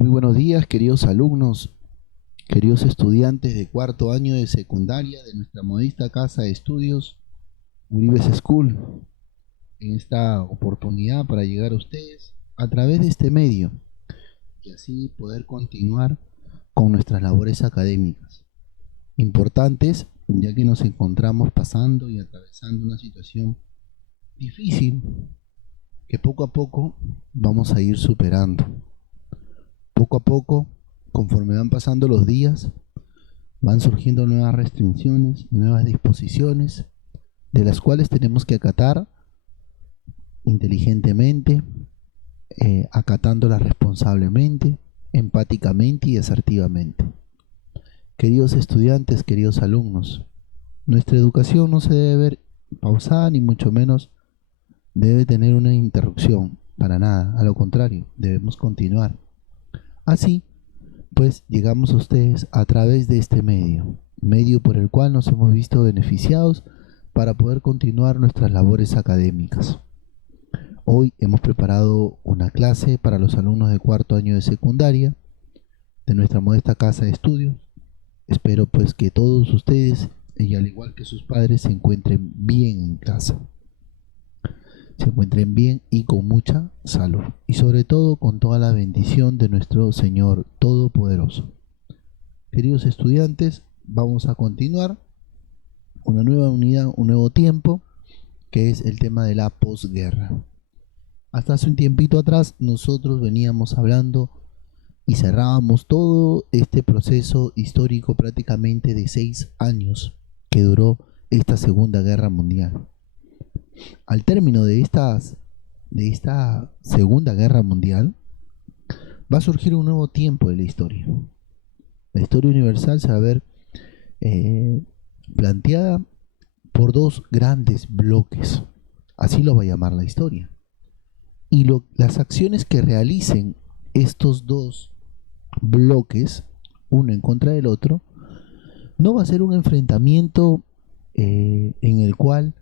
Muy buenos días, queridos alumnos, queridos estudiantes de cuarto año de secundaria de nuestra modesta casa de estudios, Uribes School. En esta oportunidad para llegar a ustedes a través de este medio y así poder continuar con nuestras labores académicas importantes, ya que nos encontramos pasando y atravesando una situación difícil que poco a poco vamos a ir superando. Poco a poco, conforme van pasando los días, van surgiendo nuevas restricciones, nuevas disposiciones, de las cuales tenemos que acatar inteligentemente, acatándolas responsablemente, empáticamente y asertivamente. Queridos estudiantes, queridos alumnos, nuestra educación no se debe ver pausada ni mucho menos debe tener una interrupción, para nada, a lo contrario, debemos continuar. Así, pues llegamos a ustedes a través de este medio por el cual nos hemos visto beneficiados para poder continuar nuestras labores académicas. Hoy hemos preparado una clase para los alumnos de cuarto año de secundaria de nuestra modesta casa de estudios. Espero pues que todos ustedes, y al igual que sus padres, se encuentren bien en casa. Se encuentren bien y con mucha salud, y sobre todo con toda la bendición de nuestro Señor Todopoderoso. Queridos estudiantes, vamos a continuar una nueva unidad, un nuevo tiempo, que es el tema de la posguerra. Hasta hace un tiempito atrás nosotros veníamos hablando y cerrábamos todo este proceso histórico prácticamente de 6 años que duró esta Segunda Guerra Mundial. Al término de esta Segunda Guerra Mundial, va a surgir un nuevo tiempo de la historia. La historia universal se va a ver planteada por dos grandes bloques, así lo va a llamar la historia. Y las acciones que realicen estos dos bloques, uno en contra del otro, no va a ser un enfrentamiento en el cual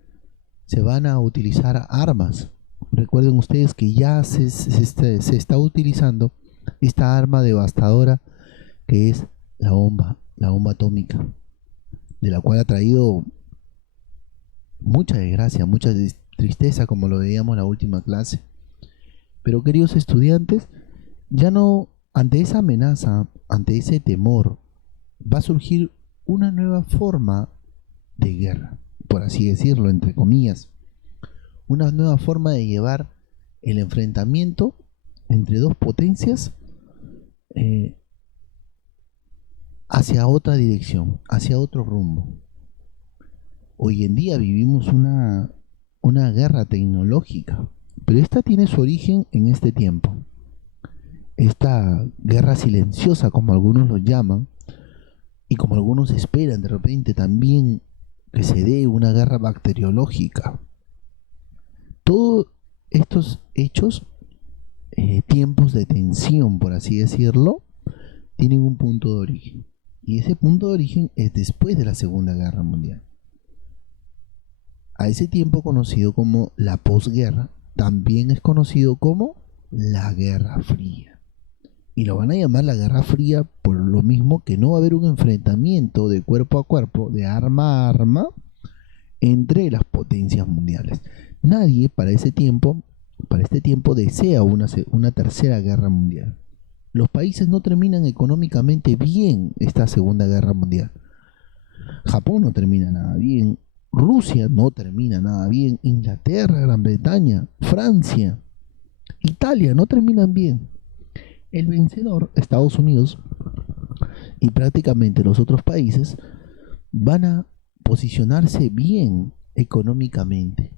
se van a utilizar armas. Recuerden ustedes que ya se está utilizando esta arma devastadora que es la bomba atómica, de la cual ha traído mucha desgracia, mucha tristeza, como lo veíamos en la última clase. Pero queridos estudiantes, ya no, ante esa amenaza, ante ese temor, va a surgir una nueva forma de guerra, por así decirlo, entre comillas, una nueva forma de llevar el enfrentamiento entre dos potencias hacia otra dirección, hacia otro rumbo. Hoy en día vivimos una guerra tecnológica, pero esta tiene su origen en este tiempo. Esta guerra silenciosa, como algunos lo llaman, y como algunos esperan de repente también que se dé una guerra bacteriológica. Todos estos hechos, tiempos de tensión, por así decirlo, tienen un punto de origen. Y ese punto de origen es después de la Segunda Guerra Mundial. A ese tiempo conocido como la posguerra, también es conocido como la Guerra Fría. Y lo van a llamar la Guerra Fría por lo mismo que no va a haber un enfrentamiento de cuerpo a cuerpo, de arma a arma, entre las potencias mundiales. Nadie para este tiempo desea una tercera guerra mundial. Los países no terminan económicamente bien esta Segunda Guerra Mundial. Japón no termina nada bien, Rusia no termina nada bien, Inglaterra, Gran Bretaña, Francia, Italia no terminan bien. El vencedor, Estados Unidos, y prácticamente los otros países van a posicionarse bien económicamente.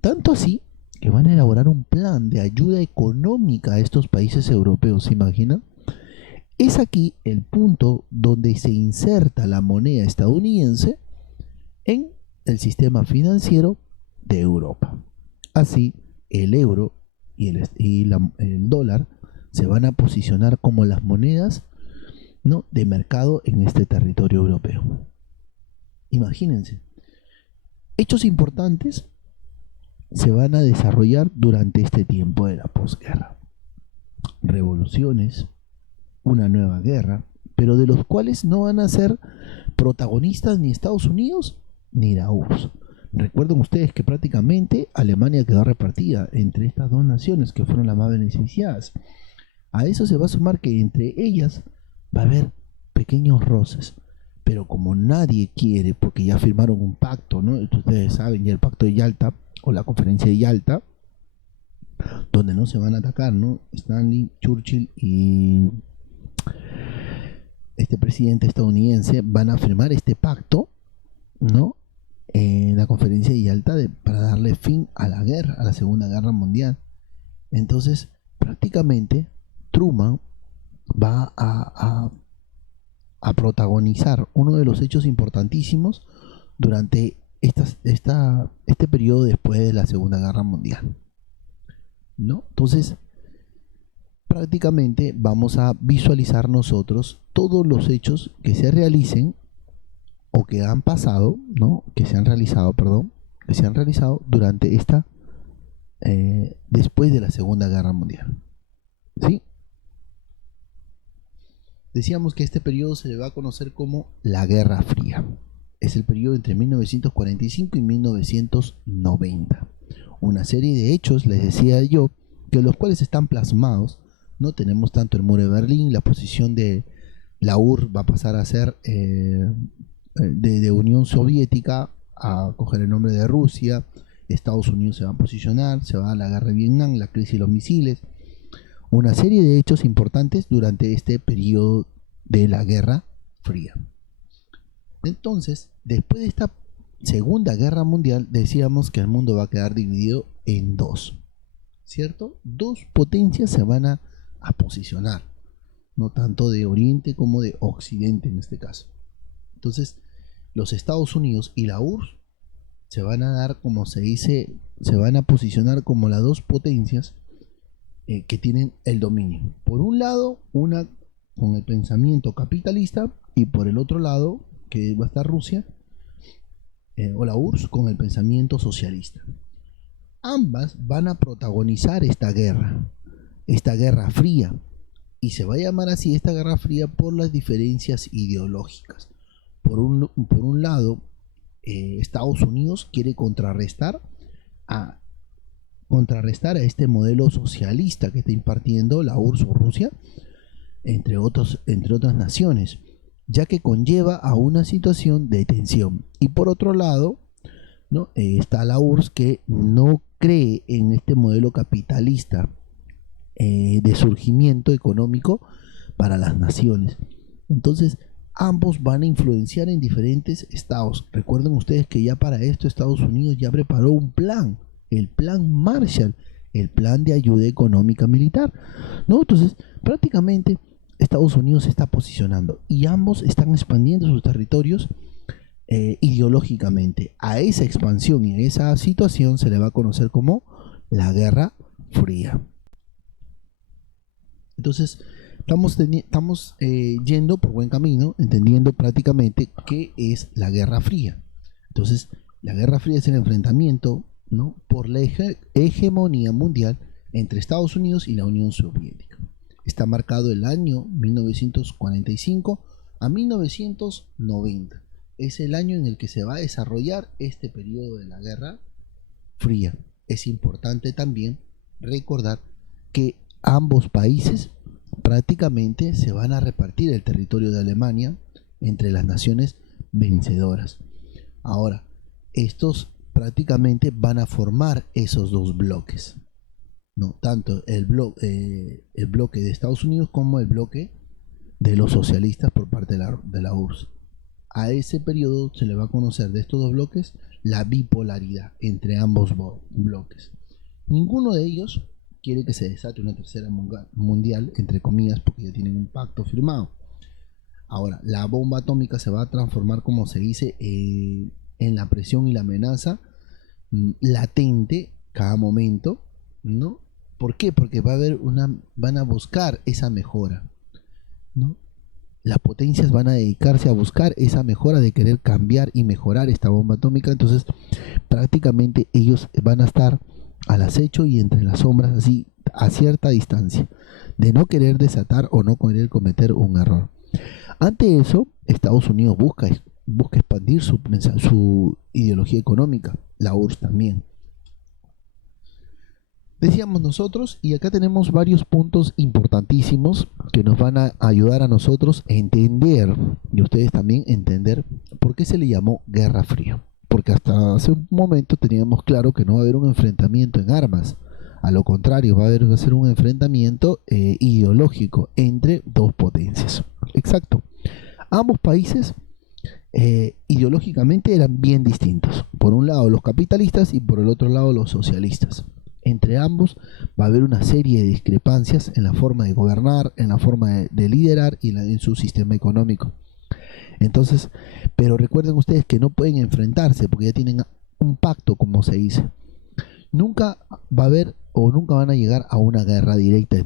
Tanto así que van a elaborar un plan de ayuda económica a estos países europeos, ¿se imaginan? Es aquí el punto donde se inserta la moneda estadounidense en el sistema financiero de Europa. Así, el euro y el dólar se van a posicionar como las monedas, ¿no?, de mercado en este territorio europeo. Imagínense, hechos importantes se van a desarrollar durante este tiempo de la posguerra. revoluciones, una nueva guerra, pero de los cuales no van a ser protagonistas ni Estados Unidos ni la URSS. Recuerden ustedes que prácticamente Alemania quedó repartida entre estas dos naciones que fueron las más beneficiadas. A eso se va a sumar que entre ellas va a haber pequeños roces, pero como nadie quiere, porque ya firmaron un pacto, ¿no? Ustedes saben, ya el pacto de Yalta o la conferencia de Yalta, donde no se van a atacar, ¿no? Stanley, Churchill y este presidente estadounidense van a firmar este pacto, ¿no? En la conferencia de Yalta para darle fin a la guerra, a la Segunda Guerra Mundial. Entonces, prácticamente Truman va a protagonizar uno de los hechos importantísimos durante este periodo después de la Segunda Guerra Mundial, ¿no? Entonces, prácticamente vamos a visualizar nosotros todos los hechos que se realicen o que han pasado, ¿no? Que se han realizado durante después de la Segunda Guerra Mundial, ¿sí? Decíamos que este periodo se le va a conocer como la Guerra Fría. Es el periodo entre 1945 y 1990. Una serie de hechos, les decía yo, que los cuales están plasmados. No tenemos tanto el muro de Berlín, la posición de la URSS va a pasar a ser de Unión Soviética a coger el nombre de Rusia. Estados Unidos se va a posicionar, se va a la guerra de Vietnam, la crisis de los misiles. Una serie de hechos importantes durante este periodo de la Guerra Fría. Entonces, después de esta Segunda Guerra Mundial, decíamos que el mundo va a quedar dividido en dos, ¿cierto? Dos potencias se van a posicionar, no tanto de Oriente como de Occidente en este caso. Entonces, los Estados Unidos y la URSS se van a dar, como se dice, se van a posicionar como las dos potencias que tienen el dominio. Por un lado, una con el pensamiento capitalista, y por el otro lado, que va a estar Rusia o la URSS, con el pensamiento socialista. Ambas van a protagonizar esta guerra fría, y se va a llamar así esta guerra fría por las diferencias ideológicas. Por un lado, Estados Unidos quiere contrarrestar a este modelo socialista que está impartiendo la URSS o Rusia, entre otras naciones, ya que conlleva a una situación de tensión. Y por otro lado, ¿no? Está la URSS, que no cree en este modelo capitalista de surgimiento económico para las naciones. Entonces, ambos van a influenciar en diferentes estados. Recuerden ustedes que ya para esto Estados Unidos ya preparó un plan, el plan Marshall, el plan de ayuda económica militar, ¿no? Entonces, prácticamente Estados Unidos se está posicionando y ambos están expandiendo sus territorios ideológicamente. A esa expansión y a esa situación se le va a conocer como la Guerra Fría. Entonces, estamos yendo por buen camino, entendiendo prácticamente qué es la Guerra Fría. Entonces, la Guerra Fría es el enfrentamiento, ¿no?, por la hegemonía mundial entre Estados Unidos y la Unión Soviética. Está marcado el año 1945 a 1990. Es el año en el que se va a desarrollar este periodo de la Guerra Fría. Es importante también recordar que ambos países prácticamente se van a repartir el territorio de Alemania entre las naciones vencedoras. Ahora, estos prácticamente van a formar esos dos bloques, ¿no? Tanto el bloque de Estados Unidos como el bloque de los socialistas por parte de la URSS. A ese periodo se le va a conocer, de estos dos bloques, la bipolaridad entre ambos bloques. Ninguno de ellos quiere que se desate una tercera mundial, entre comillas, porque ya tienen un pacto firmado. Ahora, la bomba atómica se va a transformar, como se dice, en la presión y la amenaza latente cada momento, ¿no? ¿Por qué? Porque van a buscar esa mejora, ¿no? Las potencias van a dedicarse a buscar esa mejora, de querer cambiar y mejorar esta bomba atómica. Entonces, prácticamente ellos van a estar al acecho y entre las sombras, así a cierta distancia. de no querer desatar o no querer cometer un error. Ante eso, Estados Unidos busca expandir su ideología económica, la URSS también. Decíamos nosotros, y acá tenemos varios puntos importantísimos que nos van a ayudar a nosotros a entender, y ustedes también entender, por qué se le llamó Guerra Fría. Porque hasta hace un momento teníamos claro que no va a haber un enfrentamiento en armas. A lo contrario, va a ser un enfrentamiento ideológico entre dos potencias. Exacto. Ambos países ideológicamente eran bien distintos. Por un lado los capitalistas y por el otro lado los socialistas. Entre ambos va a haber una serie de discrepancias en la forma de gobernar, en la forma de liderar y en su sistema económico. Entonces, pero recuerden ustedes que no pueden enfrentarse porque ya tienen un pacto, como se dice. Nunca va a haber o nunca van a llegar a una guerra directa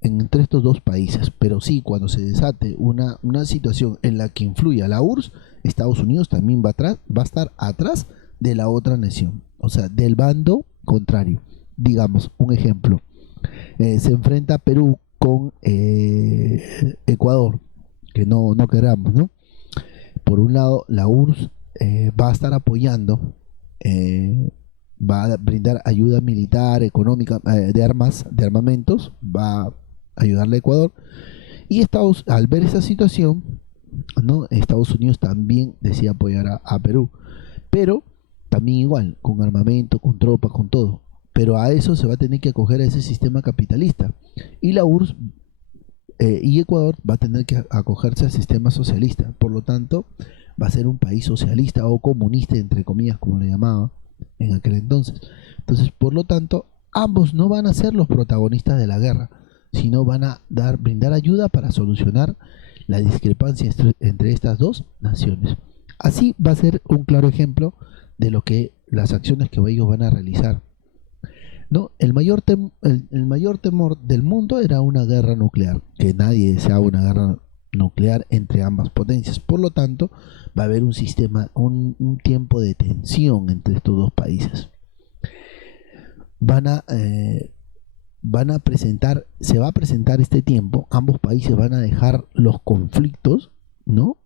entre estos dos países, pero sí cuando se desate una situación en la que influya la URSS, Estados Unidos también va a estar atrás de la otra nación, o sea, del bando contrario. Digamos, un ejemplo, se enfrenta Perú con Ecuador, que no queramos, ¿no? Por un lado, la URSS va a estar apoyando, va a brindar ayuda militar, económica, de armas, de armamentos, va a ayudarle a Ecuador. Y al ver esa situación, ¿no? Estados Unidos también decide apoyar a Perú, pero también igual, con armamento, con tropas, con todo. Pero a eso se va a tener que acoger a ese sistema capitalista. Y la URSS y Ecuador va a tener que acogerse al sistema socialista. Por lo tanto, va a ser un país socialista o comunista, entre comillas, como le llamaba en aquel entonces. Entonces, por lo tanto, ambos no van a ser los protagonistas de la guerra, sino van a brindar ayuda para solucionar la discrepancia entre estas dos naciones. Así va a ser un claro ejemplo de lo que las acciones que ellos van a realizar. ¿No? El mayor temor del mundo era una guerra nuclear, que nadie deseaba una guerra nuclear entre ambas potencias. Por lo tanto, va a haber un tiempo de tensión entre estos dos países. Se va a presentar este tiempo, ambos países van a dejar los conflictos, ¿no?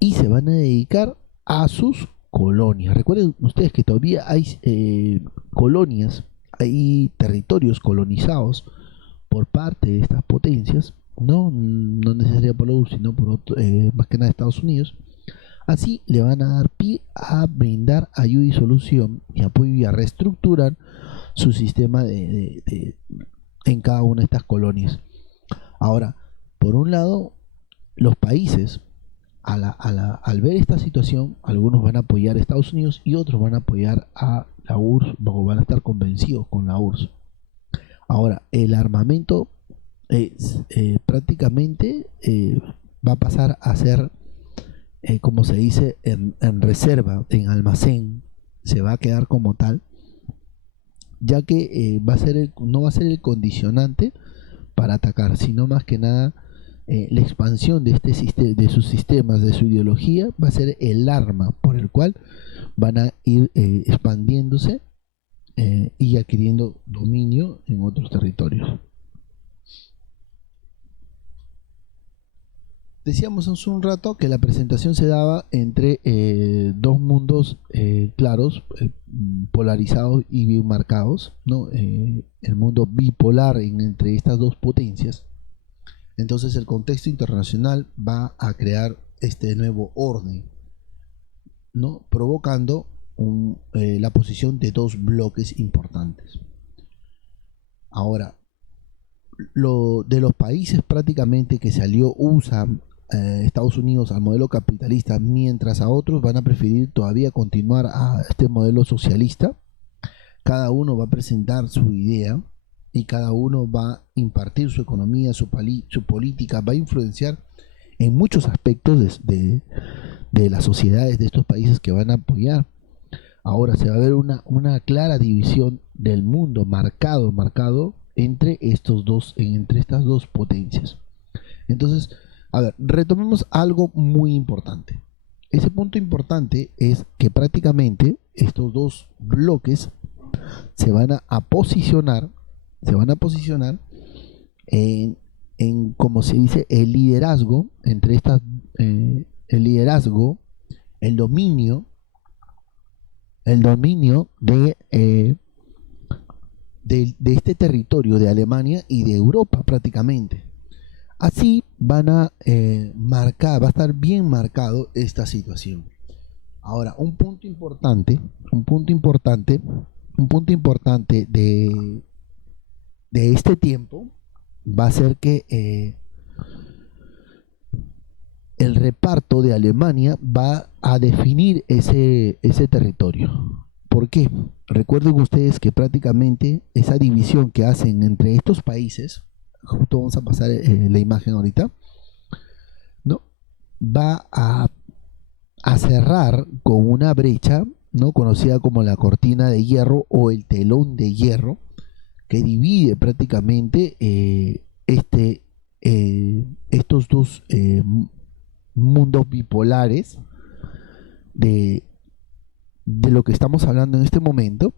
Y se van a dedicar a sus colonias. Recuerden ustedes que todavía hay colonias, hay territorios colonizados por parte de estas potencias, no necesariamente por la URSS, sino por más que nada Estados Unidos. Así le van a dar pie a brindar ayuda y solución y apoyo y a reestructurar su sistema en cada una de estas colonias. Ahora, por un lado, los países al ver esta situación, algunos van a apoyar a Estados Unidos y otros van a apoyar a la URSS, o van a estar convencidos con la URSS. Ahora, el armamento prácticamente va a pasar a ser, como se dice, en reserva, en almacén, se va a quedar como tal, ya que no va a ser el condicionante para atacar, sino más que nada la expansión de de sus sistemas, de su ideología, va a ser el arma por el cual van a ir expandiéndose y adquiriendo dominio en otros territorios. Decíamos hace un rato que la presentación se daba entre dos mundos claros, polarizados y bien marcados, ¿no? El mundo bipolar entre estas dos potencias. Entonces el contexto internacional va a crear este nuevo orden, ¿no? Provocando la posición de dos bloques importantes. Ahora, de los países prácticamente que salió USA, Estados Unidos al modelo capitalista, mientras a otros van a preferir todavía continuar a este modelo socialista. Cada uno va a presentar su idea y cada uno va a impartir su economía, su política, va a influenciar en muchos aspectos de las sociedades de estos países que van a apoyar. Ahora se va a ver una clara división del mundo marcado entre estas dos potencias. Entonces, a ver, retomemos algo muy importante. Ese punto importante es que prácticamente estos dos bloques se van a posicionar en, como se dice, el liderazgo entre estas, el liderazgo, el dominio, el dominio de este territorio de Alemania y de Europa prácticamente. Así van a marcar, va a estar bien marcado esta situación. Ahora, un punto importante, un punto importante de este tiempo va a ser que el reparto de Alemania va a definir ese territorio. ¿Por qué? Recuerden ustedes que prácticamente esa división que hacen entre estos países, justo vamos a pasar la imagen ahorita, ¿no? Va a cerrar con una brecha, ¿no? Conocida como la cortina de hierro o el telón de hierro, que divide prácticamente estos dos mundos bipolares de lo que estamos hablando en este momento,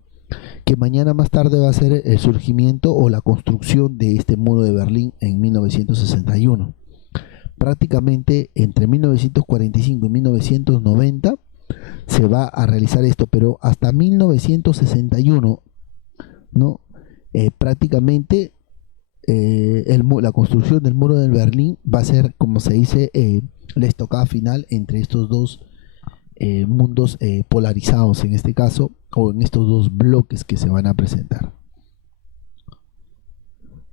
que mañana más tarde va a ser el surgimiento o la construcción de este muro de Berlín en 1961. Prácticamente entre 1945 y 1990 se va a realizar esto, pero hasta 1961, ¿no? Prácticamente la construcción del muro de Berlín va a ser, como se dice, la estocada final entre estos dos mundos polarizados en este caso, o en estos dos bloques que se van a presentar,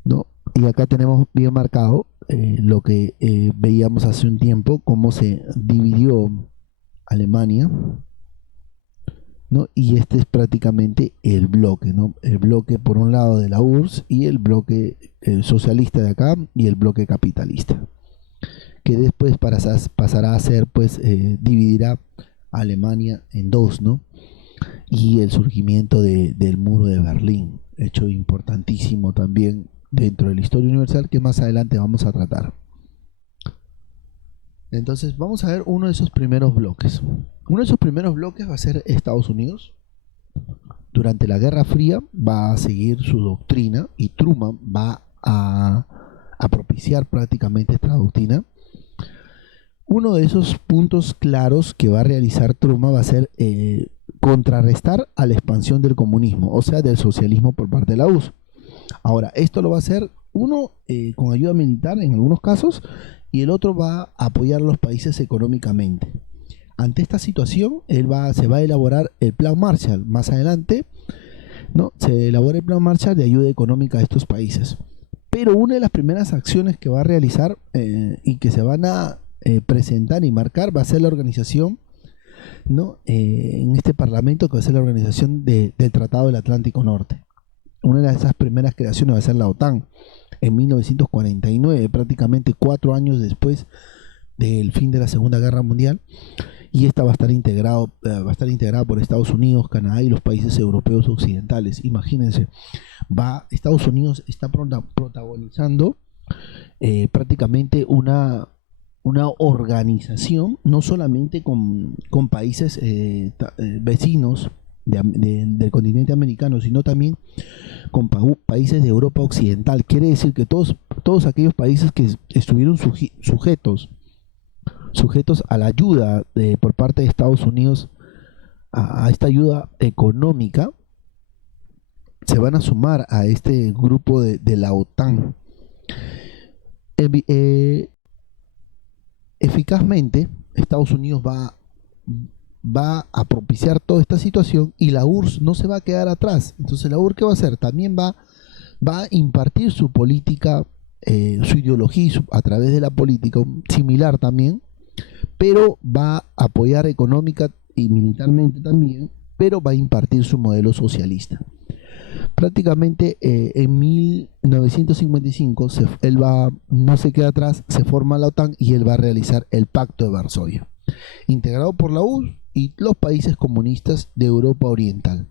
¿no? Y acá tenemos bien marcado lo que veíamos hace un tiempo, cómo se dividió Alemania, ¿no? Y este es prácticamente el bloque, ¿no? El bloque por un lado de la URSS y el bloque socialista de acá y el bloque capitalista, que después pasará a ser, pues, dividirá Alemania en dos, ¿no? Y el surgimiento del muro de Berlín, hecho importantísimo también dentro de la historia universal que más adelante vamos a tratar. Entonces vamos a ver uno de esos primeros bloques. Uno de esos primeros bloques va a ser Estados Unidos. Durante la Guerra Fría va a seguir su doctrina y Truman va a propiciar prácticamente esta doctrina. Uno de esos puntos claros que va a realizar Truman va a ser contrarrestar a la expansión del comunismo, o sea, del socialismo por parte de la URSS. Ahora, esto lo va a hacer uno con ayuda militar en algunos casos, y el otro va a apoyar a los países económicamente. Ante esta situación, se va a elaborar el Plan Marshall. Más adelante, ¿no? Se elabora el Plan Marshall de ayuda económica a estos países. Pero una de las primeras acciones que va a realizar y que se van a presentar y marcar va a ser la organización, ¿no? En este parlamento, que va a ser la organización del Tratado del Atlántico Norte. Una de esas primeras creaciones va a ser la OTAN en 1949, prácticamente 4 años después del fin de la Segunda Guerra Mundial, y esta va a estar integrada por Estados Unidos, Canadá y los países europeos occidentales. Imagínense, Estados Unidos está protagonizando prácticamente una organización, no solamente con países vecinos del continente americano, sino también con países de Europa occidental. Quiere decir que todos aquellos países que estuvieron sujetos a la ayuda por parte de Estados Unidos, a esta ayuda económica, se van a sumar a este grupo de la OTAN. Eficazmente, Estados Unidos va a propiciar toda esta situación, y la URSS no se va a quedar atrás. Entonces la URSS, ¿qué va a hacer? También va a impartir su política, su ideología a través de la política similar también, pero va a apoyar económica y militarmente también, pero va a impartir su modelo socialista. Prácticamente en 1955 no se queda atrás, se forma la OTAN y él va a realizar el Pacto de Varsovia, integrado por la URSS y los países comunistas de Europa Oriental.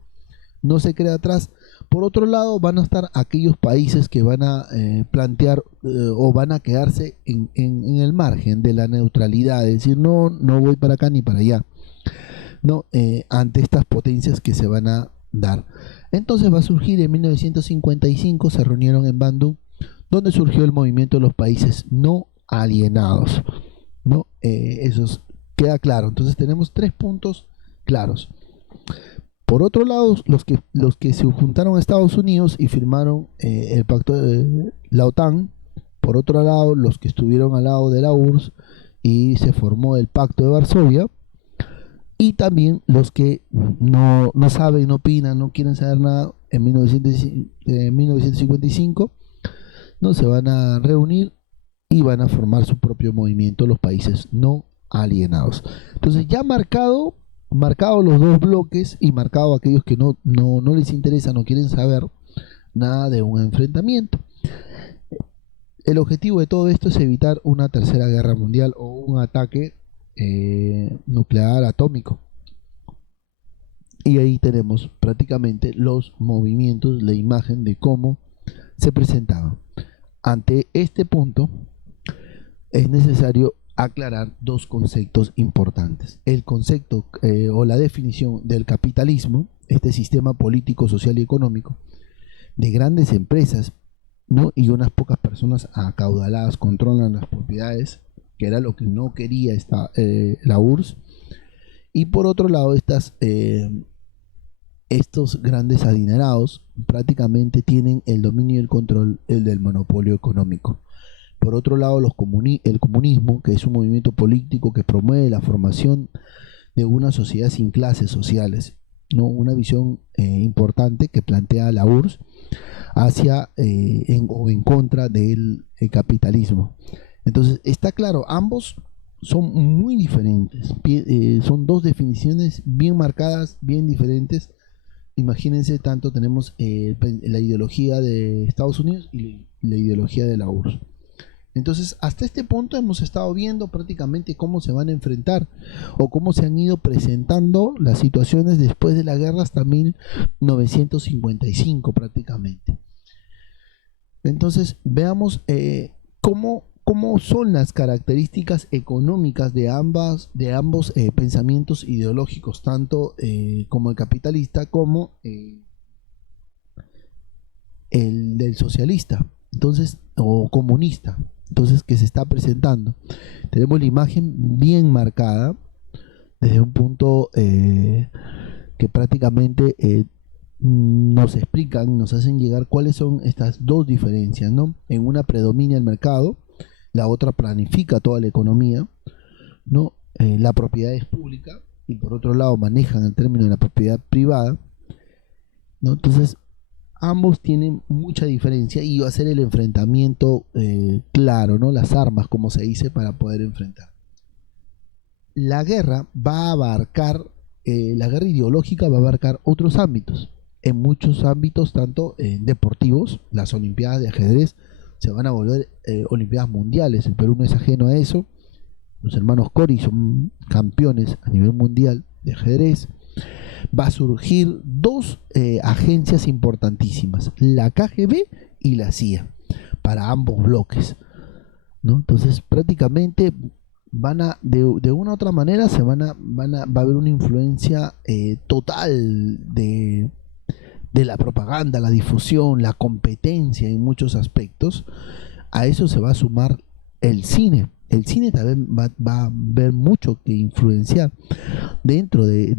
No se queda atrás. Por otro lado, van a estar aquellos países que van a plantear o van a quedarse en el margen de la neutralidad, es decir, no voy para acá ni para allá, ¿no? Ante estas potencias que se van a dar. Entonces va a surgir en 1955, se reunieron en Bandung donde surgió el movimiento de los países no alienados, ¿no? Queda claro. Entonces tenemos 3 puntos claros. Por otro lado, los que se juntaron a Estados Unidos y firmaron el pacto de la OTAN. Por otro lado, los que estuvieron al lado de la URSS y se formó el pacto de Varsovia. Y también los que no saben, no opinan, no quieren saber nada en 1955, no se van a reunir y van a formar su propio movimiento, los países no alienados. Entonces ya marcado los dos bloques y marcado aquellos que no les interesa, no quieren saber nada de un enfrentamiento. El objetivo de todo esto es evitar una tercera guerra mundial o un ataque nuclear atómico. Y ahí tenemos prácticamente los movimientos, la imagen de cómo se presentaban. Ante este punto es necesario aclarar 2 conceptos importantes. El concepto o la definición del capitalismo, este sistema político, social y económico de grandes empresas, ¿no? Y unas pocas personas acaudaladas controlan las propiedades, que era lo que no quería la URSS. Y por otro lado, estos grandes adinerados prácticamente tienen el dominio y el control del monopolio económico. Por otro lado, el comunismo, que es un movimiento político que promueve la formación de una sociedad sin clases sociales, ¿no? Una visión importante que plantea la URSS hacia en contra del capitalismo. Entonces está claro, ambos son muy diferentes, son 2 definiciones bien marcadas, bien diferentes. Imagínense, tanto tenemos la ideología de Estados Unidos y la ideología de la URSS. Entonces, hasta este punto hemos estado viendo prácticamente cómo se van a enfrentar o cómo se han ido presentando las situaciones después de la guerra hasta 1955 prácticamente. Entonces, veamos cómo son las características económicas de ambos pensamientos ideológicos, tanto como el capitalista como el del socialista, entonces, o comunista. Entonces, que se está presentando. Tenemos la imagen bien marcada desde un punto que prácticamente nos explican, nos hacen llegar cuáles son estas 2 diferencias, ¿no? En una predomina el mercado, la otra planifica toda la economía, ¿no? La propiedad es pública y por otro lado manejan el término de la propiedad privada, ¿no? Entonces, ambos tienen mucha diferencia y va a ser el enfrentamiento claro, ¿no? Las armas, como se dice, para poder enfrentar. La guerra va a abarcar, la guerra ideológica va a abarcar otros ámbitos, en muchos ámbitos, tanto deportivos, las olimpiadas de ajedrez se van a volver olimpiadas mundiales, el Perú no es ajeno a eso, los hermanos Cori son campeones a nivel mundial de ajedrez. Va a surgir 2 agencias importantísimas, la KGB y la CIA, para ambos bloques, ¿no? Entonces prácticamente de una u otra manera va a haber una influencia total de la propaganda, la difusión, la competencia en muchos aspectos. A eso se va a sumar el cine. El cine también va a ver mucho que influenciar dentro de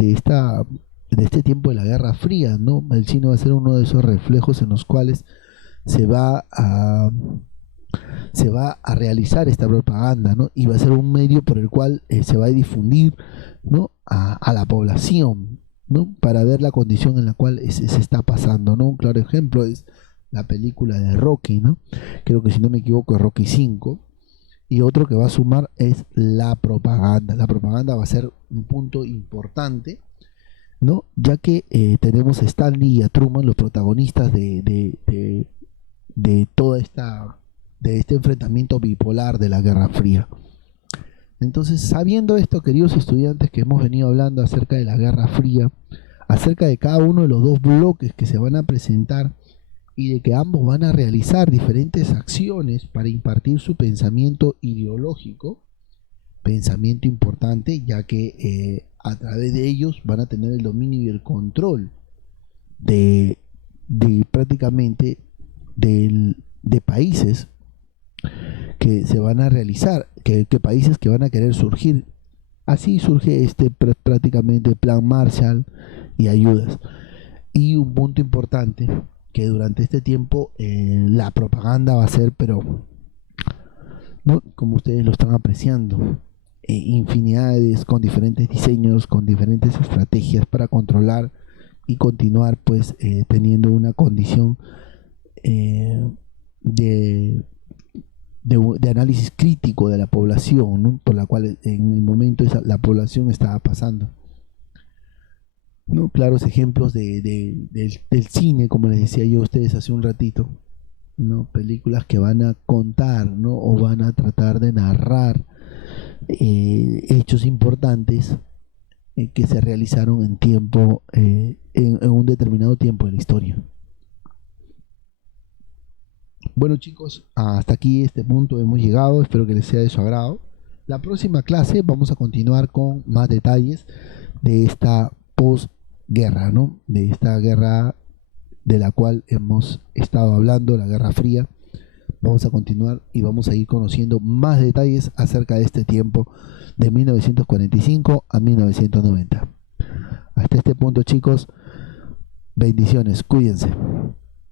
este tiempo de la Guerra Fría, ¿no? El cine va a ser uno de esos reflejos en los cuales se va a realizar esta propaganda, ¿no? Y va a ser un medio por el cual se va a difundir, ¿no? a la población, ¿no? Para ver la condición en la cual se está pasando, ¿no? Un claro ejemplo es la película de Rocky, ¿no? Creo que si no me equivoco es Rocky 5. Y otro que va a sumar es la propaganda. La propaganda va a ser un punto importante, ¿no? Ya que tenemos a Stanley y a Truman, los protagonistas de toda de este enfrentamiento bipolar de la Guerra Fría. Entonces, sabiendo esto, queridos estudiantes, que hemos venido hablando acerca de la Guerra Fría, acerca de cada uno de los 2 bloques que se van a presentar y de que ambos van a realizar diferentes acciones para impartir su pensamiento ideológico, pensamiento importante, ya que a través de ellos van a tener el dominio y el control de prácticamente de países que se van a realizar, que países que van a querer surgir. Así surge prácticamente Plan Marshall y ayudas. Y un punto importante, que durante este tiempo la propaganda va a ser, pero ¿no? Como ustedes lo están apreciando, infinidades con diferentes diseños, con diferentes estrategias para controlar y continuar pues teniendo una condición eh, de, de análisis crítico de la población, ¿no? Por la cual en el momento la población estaba pasando. ¿No? Claros ejemplos del cine, como les decía yo a ustedes hace un ratito, ¿no? Películas que van a contar, ¿no? O van a tratar de narrar hechos importantes que se realizaron en tiempo, en un determinado tiempo de la historia. Bueno chicos, hasta aquí este punto hemos llegado, espero que les sea de su agrado. La próxima clase vamos a continuar con más detalles de esta posguerra, ¿no? De esta guerra de la cual hemos estado hablando, la Guerra Fría. Vamos a continuar y vamos a ir conociendo más detalles acerca de este tiempo de 1945 a 1990. Hasta este punto chicos, bendiciones, cuídense.